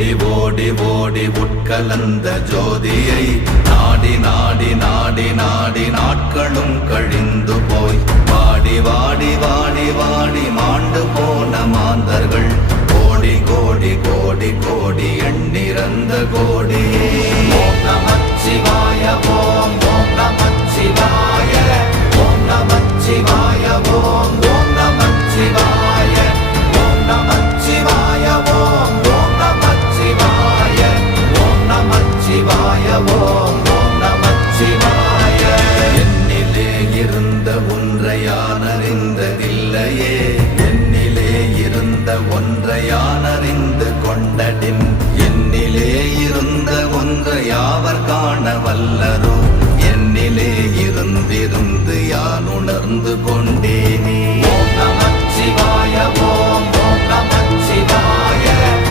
ஓடி ஓடி உட்கலந்த ஜோதியை நாடி நாடி நாடி நாடி நாட்களும் கழிந்து போய் வாடி வாடி வாடி வாடி மாண்டு போன மாந்தர்கள் கோடி கோடி கோடி கோடி எண்ணிறந்த கோடி. ஓம் நமச்சிவாய ஓம் ஓம் நமச்சிவாய ஓம் நமச்சிவாய ஓம் ஓம் நமச்சிவாய ஓம் நமச்சிவாய ஓம் ஓம் நமச்சிவாய ஓம் நமச்சிவாய ஓம் ஓம் நமச்சிவாய. என்னிலே இருந்த ஒன்றை யான் அறிந்ததில்லையே, என்னிலே இருந்த ஒன்றை யான் அறிந்து கொண்டடின், என்னிலே இருந்த ஒன்றை யாவர் காண வல்ல